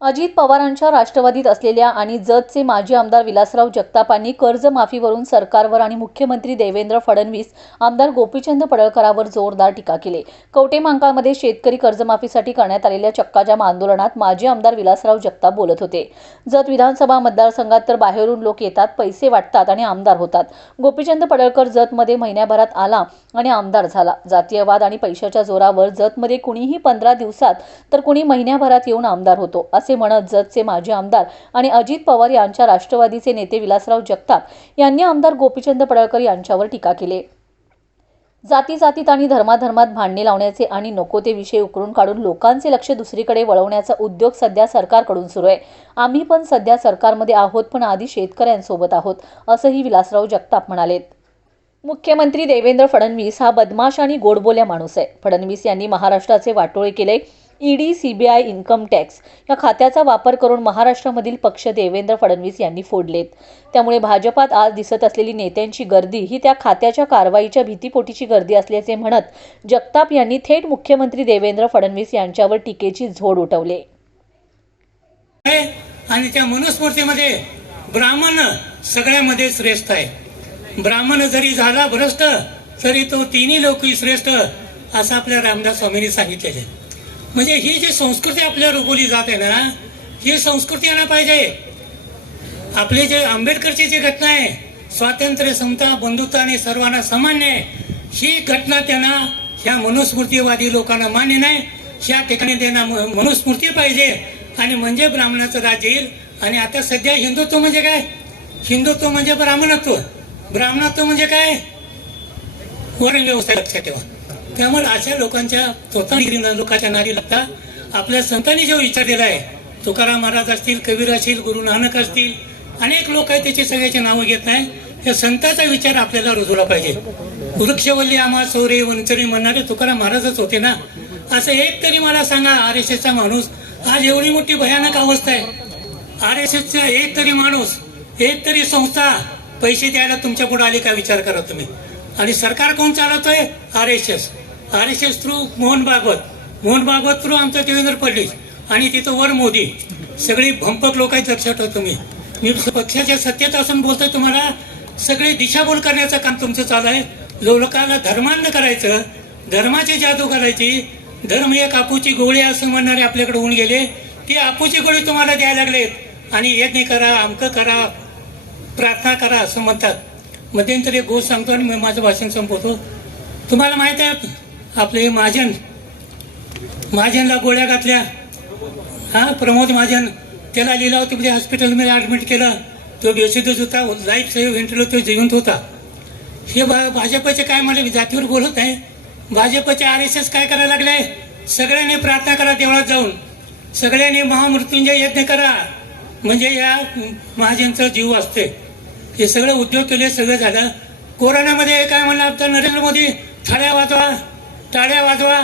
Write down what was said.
अजित पवारांच्या राष्ट्रवादीत असलेल्या आणि जतचे माजी आमदार विलासराव जगतापांनी कर्जमाफीवरून सरकारवर आणि मुख्यमंत्री देवेंद्र फडणवीस आमदार गोपीचंद पडळकरांवर जोरदार टीका केली. कवटेमांकामध्ये शेतकरी कर्जमाफीसाठी करण्यात आलेल्या चक्काजाम आंदोलनात माजी आमदार विलासराव जगताप बोलत होते. जत विधानसभा मतदारसंघात तर बाहेरून लोक येतात पैसे वाटतात आणि आमदार होतात. गोपीचंद पडळकर जतमध्ये महिन्याभरात आला आणि आमदार झाला. जातीयवाद आणि पैशाच्या जोरावर जतमध्ये कुणीही पंधरा दिवसात तर कुणी महिन्याभरात येऊन आमदार होतो असे म्हणत जतचे माजी आमदार आणि अजित पवार यांच्या राष्ट्रवादीचे नेते विलासराव जगताप यांनी आमदार गोपीचंद पडळकर यांच्यावर टीका केली. जाती जातीत आणि धर्माधर्मात भांडणे लावण्याचे आणि नको ते विषय उकरून काढून लोकांचे लक्ष दुसरीकडे वळवण्याचा उद्योग सध्या सरकारकडून सुरू आहे. आम्ही पण सध्या सरकारमध्ये आहोत पण आधी शेतकऱ्यांसोबत आहोत असंही विलासराव जगताप म्हणालेत मुख्यमंत्री देवेंद्र फडणवीस हा बदमाश आणि गोडबोल्या माणूस आहे. फडणवीस यांनी महाराष्ट्राचे वाटोळे केले ईडी सीबीआय इन्कम टॅक्स या खात्याचा वापर करून महाराष्ट्रामधील पक्ष देवेंद्र फडणवीस यांनी फोडलेत. त्यामुळे भाजपात आज दिसत असलेली नेत्यांची गर्दी ही त्या खात्याच्या कारवाईच्या भीतीपोटीची गर्दी असल्याचे म्हणत जगताप यांनी थेट मुख्यमंत्री देवेंद्र फडणवीस यांच्यावर टीकेची झोड उठवले. आणि त्या मनुस्मृतीमध्ये ब्राह्मण सगळ्यामध्ये श्रेष्ठ आहे. ब्राह्मण जरी झाला भ्रष्ट तरी तो तिन्ही लोक श्रेष्ठ असं आपल्या रामदास स्वामींनी सांगितलेले आहे. म्हणजे ही जी संस्कृती आपल्या रुबवली जाते ना ही संस्कृती यांना पाहिजे. आपले जे आंबेडकरची जी घटना आहे स्वातंत्र्य समता बंधुता आणि सर्वांना सामान्य आहे ही घटना त्यांना ह्या मनुस्मृतीवादी लोकांना मान्य नाही. ह्या ठिकाणी त्यांना मनुस्मृती पाहिजे. आणि म्हणजे ब्राह्मणाचं राज्य येईल. आणि आता सध्या हिंदुत्व म्हणजे काय? हिंदुत्व म्हणजे ब्राह्मणत्व. ब्राह्मणत्व म्हणजे काय? वर्ण व्यवस्था लक्षात ठेवा. त्यामुळे अशा लोकांच्या स्वतः लोकांच्या नारी लागता आपल्या संतांनी जो विचार दिला आहे तुकाराम महाराज असतील कबीर असतील गुरु नानक असतील अनेक लोक आहेत त्याचे सगळ्याचे नावं घेत नाही. या संतांचा विचार आपल्याला रुजवला पाहिजे. वृक्षवल्ली आम्हा सौरे वंचरी म्हणणारे तुकाराम महाराजच होते ना? असं एक तरी मला सांगा आर एस एसचा माणूस आज एवढी मोठी भयानक अवस्था आहे. आर एस एसचा एक तरी माणूस एक तरी संस्था पैसे द्यायला तुमच्यापुढे आले का विचार करा तुम्ही? आणि सरकार कोण चालवतोय? R S S R S S through Mohan Bhagwat. Mohan Bhagwat through आमचं देवेंद्र फडणवीस. आणि तिथं वर मोदी. सगळी भंपक लोक आहेत लक्षात ठेवा तुम्ही. मी पक्षाच्या सत्तेत असून बोलतोय तुम्हाला सगळी दिशाभूल करण्याचं काम तुमचं चालू आहे. लोकांना धर्मांध करायचं धर्माची जादू करायची. धर्म एक आपूची गोळी असं म्हणणारे आपल्याकडे होऊन गेले. ती आपूची गोळी तुम्हाला द्यायला लागलेत. आणि यज्ञ करा अमकं करा प्रार्थना करा असं म्हणतात. मध्यंतरी एक गोष्ट सांगतो आणि मी माझं भाषण संपवतो. तुम्हाला माहीत आहे आपले हे महाजन महाजनला गोळ्या घातल्या. हा प्रमोद महाजन त्याला लिलावतीमध्ये हॉस्पिटलमध्ये ॲडमिट केलं. तो बेशुद्धच होता लाईफ सेव्ह व्हेंटिलेटर तो जिवंत होता. हे भा भाजपचे काय म्हणजे मला जातीवर बोलत आहे भाजपचे आर एस एस काय करायला लागले? सगळ्यांनी प्रार्थना करा देवळात जाऊन. सगळ्यांनी महामृत्युंजय यज्ञ करा. म्हणजे या महाजनचा जीव असते हे सगळं उद्योग केले सगळं झालं. कोरोनामध्ये काय म्हणलं तर नरेंद्र मोदी? थाळ्या वाजवा टाळ्या वाजवा.